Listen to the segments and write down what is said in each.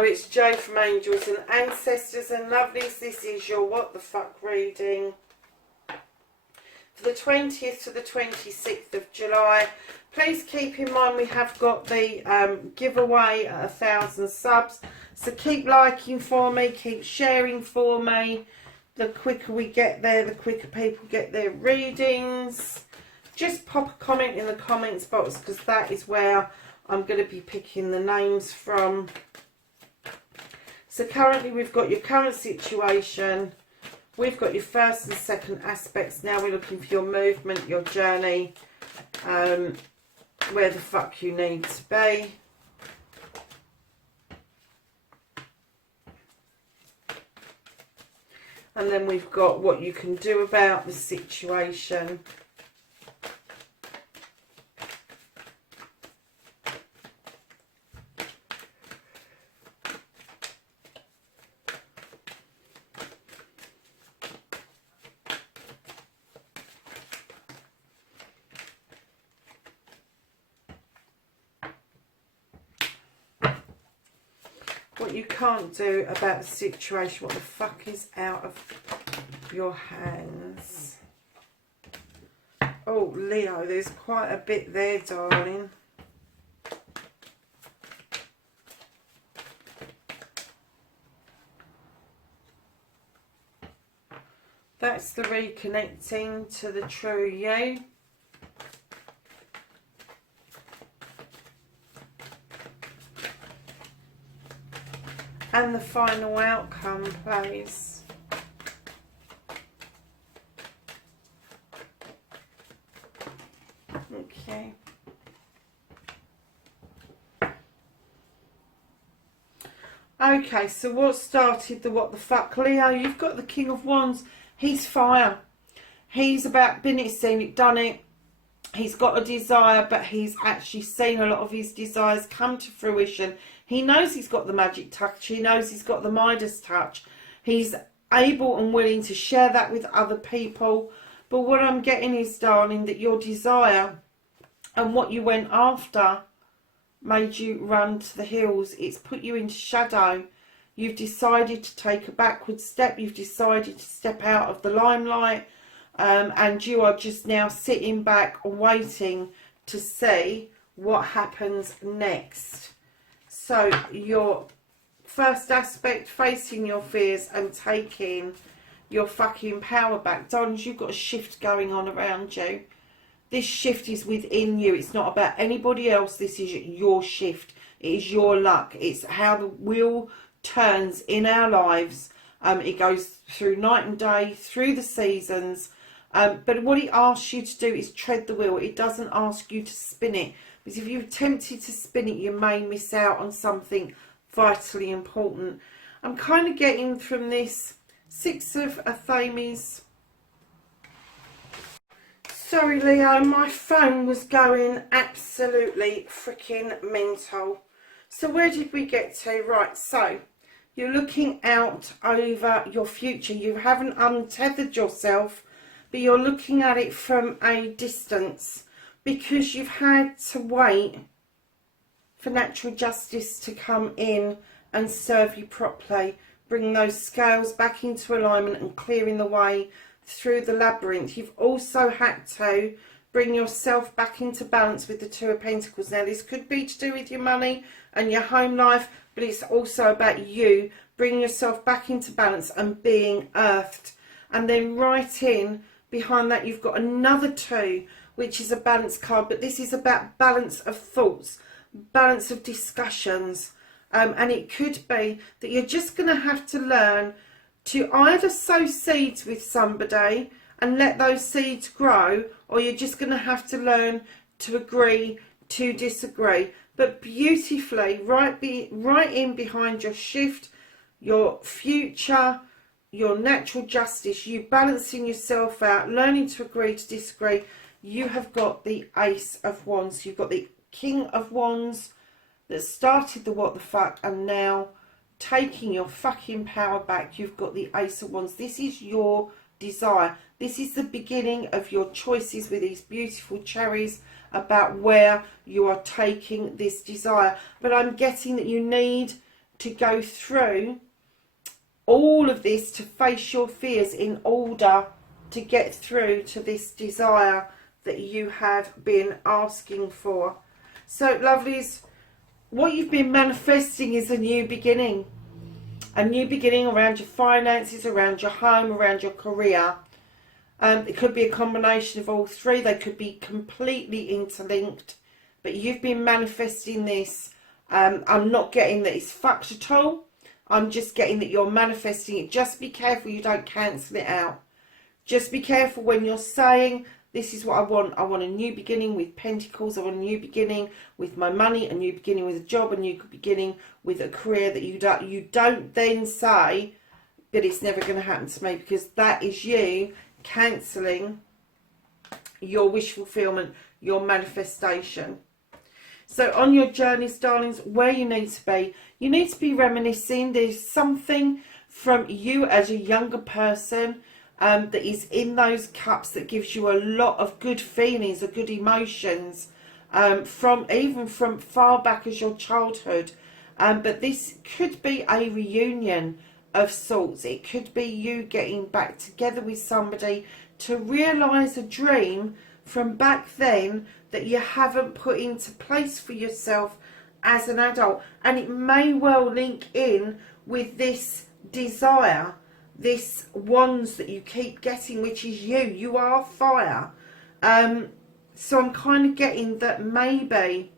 It's Jo from Angels and Ancestors and Lovelies. This is your What the Fuck reading for the 20th to the 26th of July. Please keep in mind we have got the giveaway at 1,000 subs. So keep liking for me, keep sharing for me. The quicker we get there, the quicker people get their readings. Just pop a comment in the comments box because that is where I'm going to be picking the names from. So currently we've got your current situation, we've got your first and second aspects. Now we're looking for your movement, your journey, where the fuck you need to be. And then we've got what you can do about the situation. What you can't do about the situation, what the fuck is out of your hands. Oh, Leo, there's quite a bit there, darling. That's the reconnecting to the true you. And the final outcome, please. Okay. Okay, so what started the what the fuck? Leo, you've got the King of Wands. He's fire. He's about been it, seen it, done it. He's got a desire, but he's actually seen a lot of his desires come to fruition. He knows he's got the magic touch. He knows he's got the Midas touch. He's able and willing to share that with other people. But what I'm getting is, darling, that your desire and what you went after made you run to the hills. It's put you into shadow. You've decided to take a backward step. You've decided to step out of the limelight. And you are just now sitting back waiting to see what happens next. So your first aspect, facing your fears and taking your fucking power back. Darling, you've got a shift going on around you. This shift is within you. It's not about anybody else. This is your shift. It is your luck. It's how the wheel turns in our lives. It goes through night and day, through the seasons. But what it asks you to do is tread the wheel. It doesn't ask you to spin it. Because if you're tempted to spin it, you may miss out on something vitally important. I'm kind of getting from this Six of Athames. Sorry, Leo, my phone was going absolutely freaking mental. So where did we get to? Right, so you're looking out over your future. You haven't untethered yourself, but you're looking at it from a distance because you've had to wait for natural justice to come in and serve you properly, bring those scales back into alignment and clearing the way through the labyrinth. You've also had to bring yourself back into balance with the Two of Pentacles. Now, this could be to do with your money and your home life, but it's also about you bringing yourself back into balance and being earthed. And then right in behind that, you've got another two, which is a balance card, but this is about balance of thoughts, balance of discussions. And it could be that you're just going to have to learn to either sow seeds with somebody and let those seeds grow, or you're just going to have to learn to agree to disagree. But beautifully, right in behind your shift, your future, your natural justice, you balancing yourself out, learning to agree to disagree, you have got the Ace of Wands. You've got the King of Wands that started the what the fuck and now taking your fucking power back. You've got the Ace of Wands. This is your desire. This is the beginning of your choices with these beautiful cherries about where you are taking this desire. But I'm getting that you need to go through all of this, to face your fears in order to get through to this desire that you have been asking for. So, lovelies, what you've been manifesting is a new beginning. A new beginning around your finances, around your home, around your career. It could be a combination of all three. They could be completely interlinked. But you've been manifesting this. I'm not getting that it's fucked at all. I'm just getting that you're manifesting it. Just be careful you don't cancel it out. Just be careful when you're saying, this is what I want. I want a new beginning with Pentacles. I want a new beginning with my money, a new beginning with a job, a new beginning with a career, that you don't then say that it's never going to happen to me, because that is you cancelling your wish fulfillment, your manifestation. So on your journeys, darlings, where you need to be reminiscing. There's something from you as a younger person that is in those cups that gives you a lot of good feelings, or good emotions, even from far back as your childhood. But this could be a reunion of sorts. It could be you getting back together with somebody to realise a dream from back then that you haven't put into place for yourself as an adult. And it may well link in with this desire, this wands that you keep getting, which is you. You are fire. So I'm kind of getting that maybe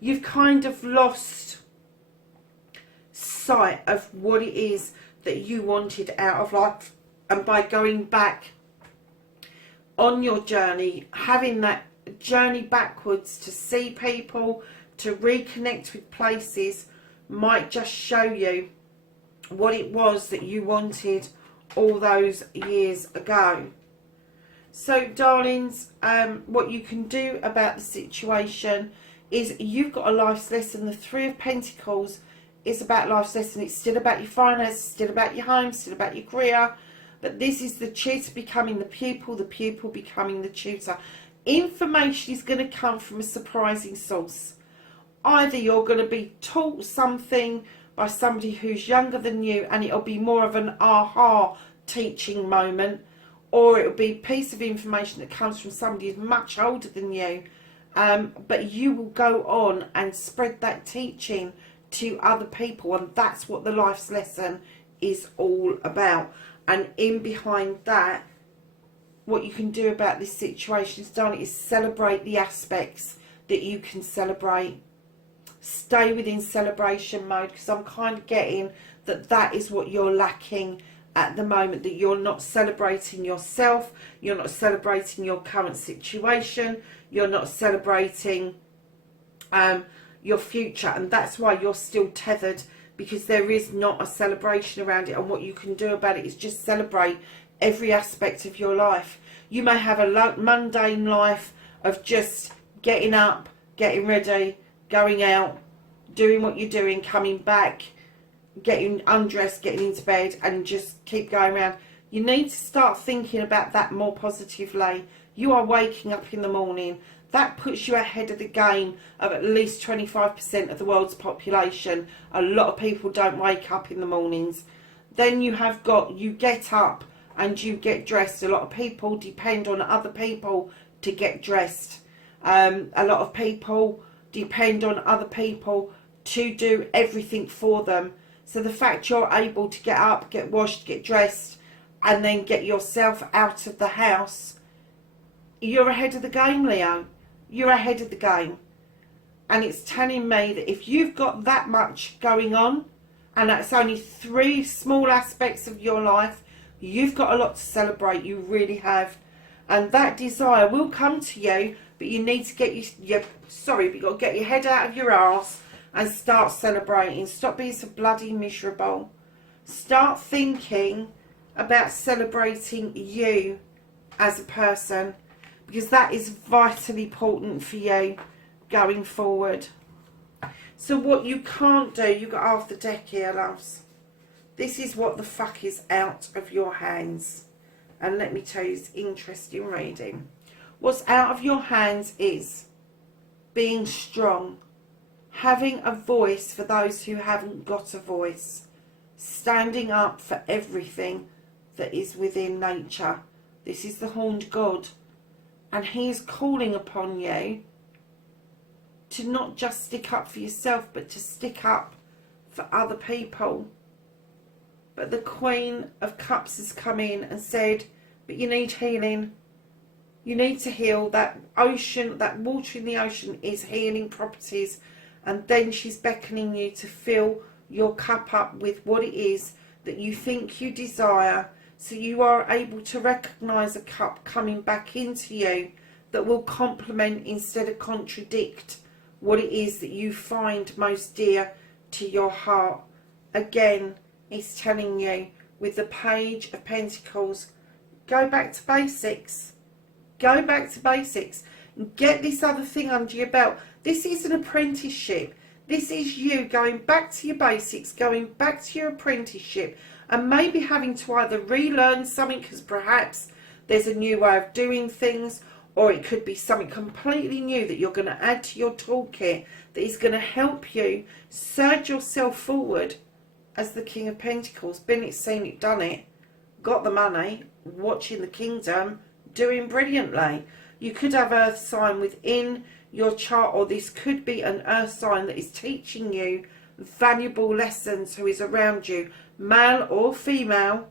you've kind of lost sight of what it is that you wanted out of life. And by going back on your journey, having that journey backwards to see people, to reconnect with places, might just show you what it was that you wanted all those years ago. So, darlings, what you can do about the situation is you've got a life's lesson. The Three of Pentacles is about life's lesson. It's still about your finances, still about your home, still about your career. But this is the tutor becoming the pupil becoming the tutor. Information is going to come from a surprising source. Either you're going to be taught something by somebody who's younger than you, and it'll be more of an aha teaching moment, or it'll be a piece of information that comes from somebody who's much older than you, but you will go on and spread that teaching to other people, and that's what the life's lesson is all about. And in behind that, what you can do about this situation, darling, is celebrate the aspects that you can celebrate. Stay within celebration mode, because I'm kind of getting that that is what you're lacking at the moment, that you're not celebrating yourself, you're not celebrating your current situation, you're not celebrating your future, and that's why you're still tethered, because there is not a celebration around it. And what you can do about it is just celebrate every aspect of your life. You may have a mundane life of just getting up, getting ready, going out, doing what you're doing, coming back, getting undressed, getting into bed, and just keep going around. You need to start thinking about that more positively. You are waking up in the morning. That puts you ahead of the game of at least 25% of the world's population. A lot of people don't wake up in the mornings. Then you get up and you get dressed. A lot of people depend on other people to get dressed. A lot of people depend on other people to do everything for them. So the fact you're able to get up, get washed, get dressed, and then get yourself out of the house, you're ahead of the game, Leo. You're ahead of the game. And it's telling me that if you've got that much going on, and that's only 3 small aspects of your life, you've got a lot to celebrate. You really have. And that desire will come to you, but you need to get you've got to get your head out of your arse and start celebrating. Stop being so bloody miserable. Start thinking about celebrating you as a person, because that is vitally important for you going forward. So what you can't do, you've got half the deck here, loves. This is what the fuck is out of your hands. And let me tell you, it's interesting reading. What's out of your hands is being strong, having a voice for those who haven't got a voice, standing up for everything that is within nature. This is the horned god, and he is calling upon you to not just stick up for yourself, but to stick up for other people. But the Queen of Cups has come in and said, but you need healing. You need to heal. That ocean, that water in the ocean is healing properties. And then she's beckoning you to fill your cup up with what it is that you think you desire, so you are able to recognise a cup coming back into you that will complement instead of contradict what it is that you find most dear to your heart. Again, it's telling you with the Page of Pentacles, go back to basics. Go back to basics. Get this other thing under your belt. This is an apprenticeship. This is you going back to your basics, going back to your apprenticeship, and maybe having to either relearn something because perhaps there's a new way of doing things, or it could be something completely new that you're going to add to your toolkit that is going to help you surge yourself forward as the King of Pentacles. Been it, seen it, done it. Got the money, watching the kingdom, doing brilliantly. You could have earth sign within your chart, or this could be an earth sign that is teaching you valuable lessons, who is around you, male or female.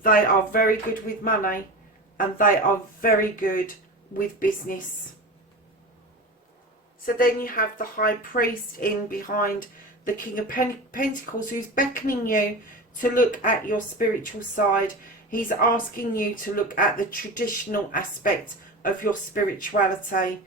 They are very good with money, and they are very good with business. So then you have the High Priest in behind the King of Pentacles, who's beckoning you to look at your spiritual side. He's asking you to look at the traditional aspect of your spirituality.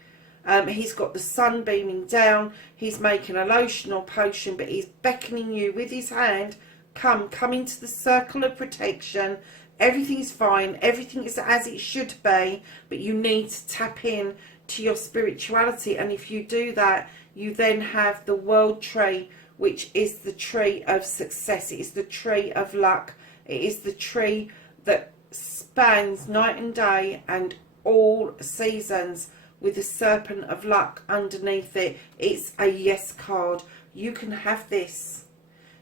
He's got the sun beaming down. He's making a lotion or potion, but he's beckoning you with his hand. Come into the circle of protection. Everything's fine. Everything is as it should be, but you need to tap in to your spirituality. And if you do that, you then have the World Tree, which is the tree of success. It is the tree of luck. It is the tree that spans night and day and all seasons, with the serpent of luck underneath it. It's a yes card. You can have this.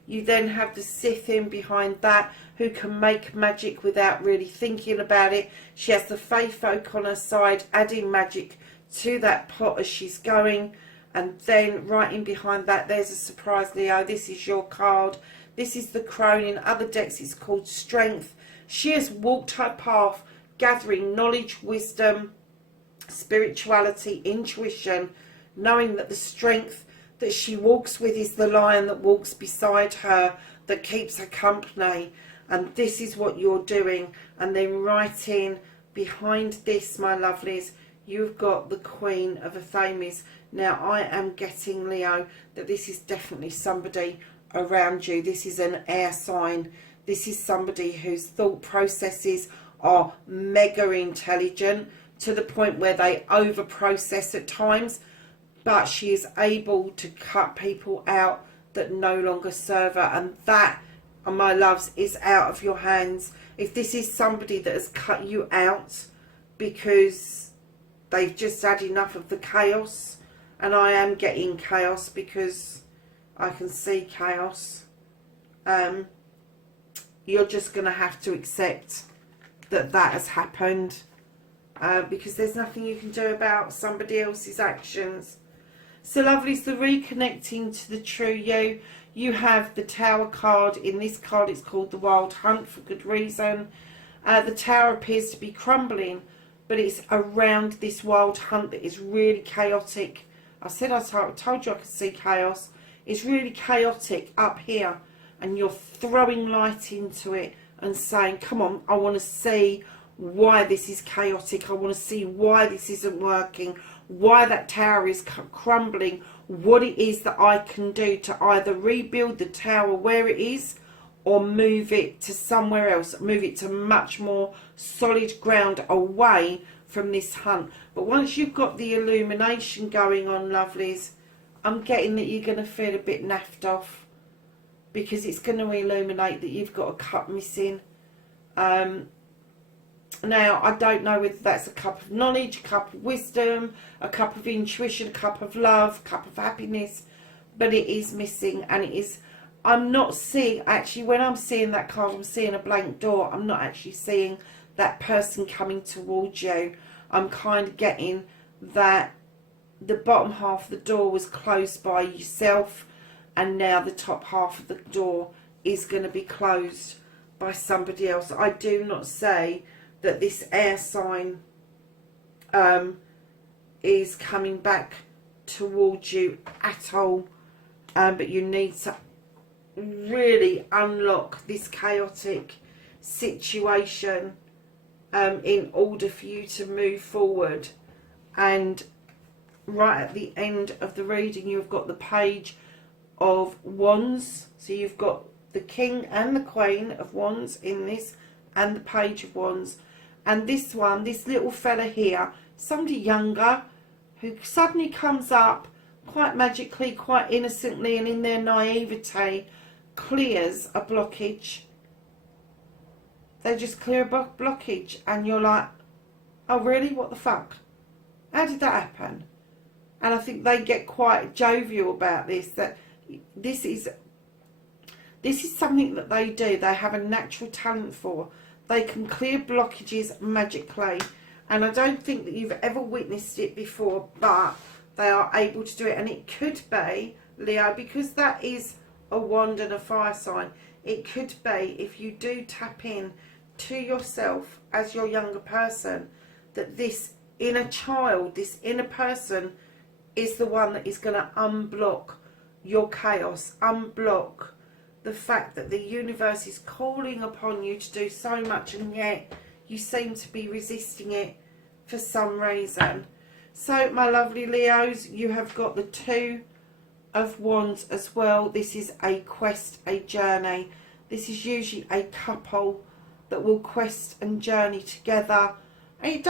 You then have the Sith in behind that, who can make magic without really thinking about it. She has the Fae folk on her side, adding magic to that pot as she's going. And then right in behind that, there's a surprise, Leo. This is your card. This is the Crone. In other decks, it's called Strength. She has walked her path, gathering knowledge, wisdom, spirituality, intuition, knowing that the strength that she walks with is the lion that walks beside her, that keeps her company. And this is what you're doing. And then right in behind this, my lovelies, you've got the Queen of Athames. Now I am getting, Leo, that this is definitely somebody around you. This is an air sign. This is somebody whose thought processes are mega intelligent, to the point where they over process at times, but she is able to cut people out that no longer serve her. And that, my loves, is out of your hands. If this is somebody that has cut you out because they've just had enough of the chaos, and I am getting chaos because I can see chaos, you're just going to have to accept that that has happened. Because there's nothing you can do about somebody else's actions. So lovelies, the reconnecting to the true you. You have the Tower card. In this card, it's called the Wild Hunt, for good reason. The Tower appears to be crumbling, but it's around this Wild Hunt that is really chaotic. I said I told you I could see chaos. It's really chaotic up here, and you're throwing light into it and saying, come on, I want to see why this is chaotic. I want to see why this isn't working, why that tower is crumbling, what it is that I can do to either rebuild the tower where it is, or move it to somewhere else, move it to much more solid ground away from this hunt. But once you've got the illumination going on, lovelies, I'm getting that you're going to feel a bit naffed off, because it's going to illuminate that you've got a cup missing. Now, I don't know whether that's a cup of knowledge, a cup of wisdom, a cup of intuition, a cup of love, a cup of happiness. but it is missing, and it is, I'm not seeing, actually when I'm seeing that card, I'm seeing a blank door. I'm not actually seeing that person coming towards you. I'm kind of getting that the bottom half of the door was closed by yourself, and now the top half of the door is going to be closed by somebody else. I do not say that this air sign is coming back towards you at all, but you need to really unlock this chaotic situation in order for you to move forward. And right at the end of the reading, you've got the Page of Wands. So you've got the King and the Queen of Wands in this, and the Page of Wands. And this one, this little fella here, somebody younger who suddenly comes up quite magically, quite innocently, and in their naivete clears a blockage. They just clear a blockage, and you're like, oh really, what the fuck, how did that happen? And I think they get quite jovial about this, that this is something that they do, they have a natural talent for. They can clear blockages magically, and I don't think that you've ever witnessed it before, but they are able to do it. And it could be, Leo, because that is a wand and a fire sign, it could be, if you do tap in to yourself as your younger person, that this inner child, this inner person is the one that is going to unblock your chaos, unblock the fact that the universe is calling upon you to do so much, and yet you seem to be resisting it for some reason. So my lovely Leos, you have got the Two of Wands as well. This is a quest, a journey. This is usually a couple that will quest and journey together. And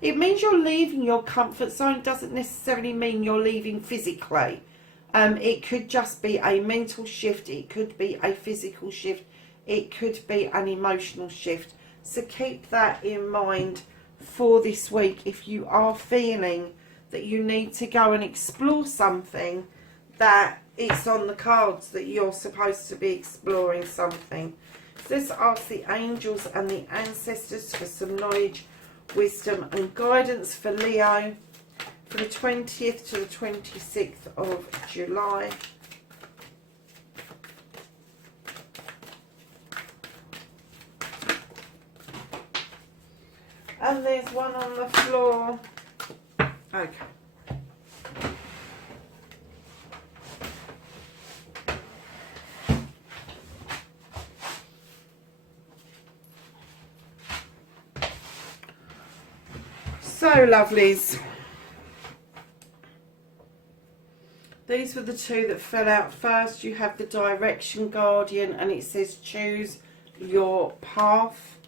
it means you're leaving your comfort zone. It doesn't necessarily mean you're leaving physically. It could just be a mental shift, it could be a physical shift, it could be an emotional shift. So keep that in mind for this week. If you are feeling that you need to go and explore something, that it's on the cards that you're supposed to be exploring something. So let's ask the angels and the ancestors for some knowledge, wisdom and guidance for Leo for the 20th to the 26th of July. And there's one on the floor. Okay. So lovelies, these were the two that fell out first. You have the Direction Guardian, and it says choose your path.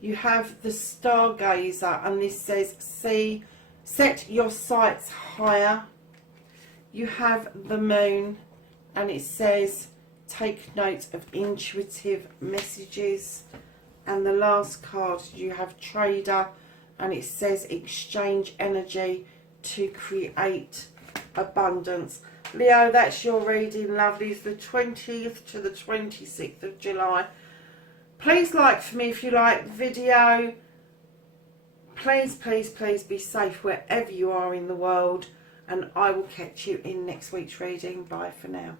You have the Stargazer, and this says see, set your sights higher. You have the Moon, and it says take note of intuitive messages. And the last card, you have Trader, and it says exchange energy to create abundance. Leo, that's your reading, lovelies, the 20th to the 26th of July. Please like for me if you like the video. Please, please, please be safe wherever you are in the world. And I will catch you in next week's reading. Bye for now.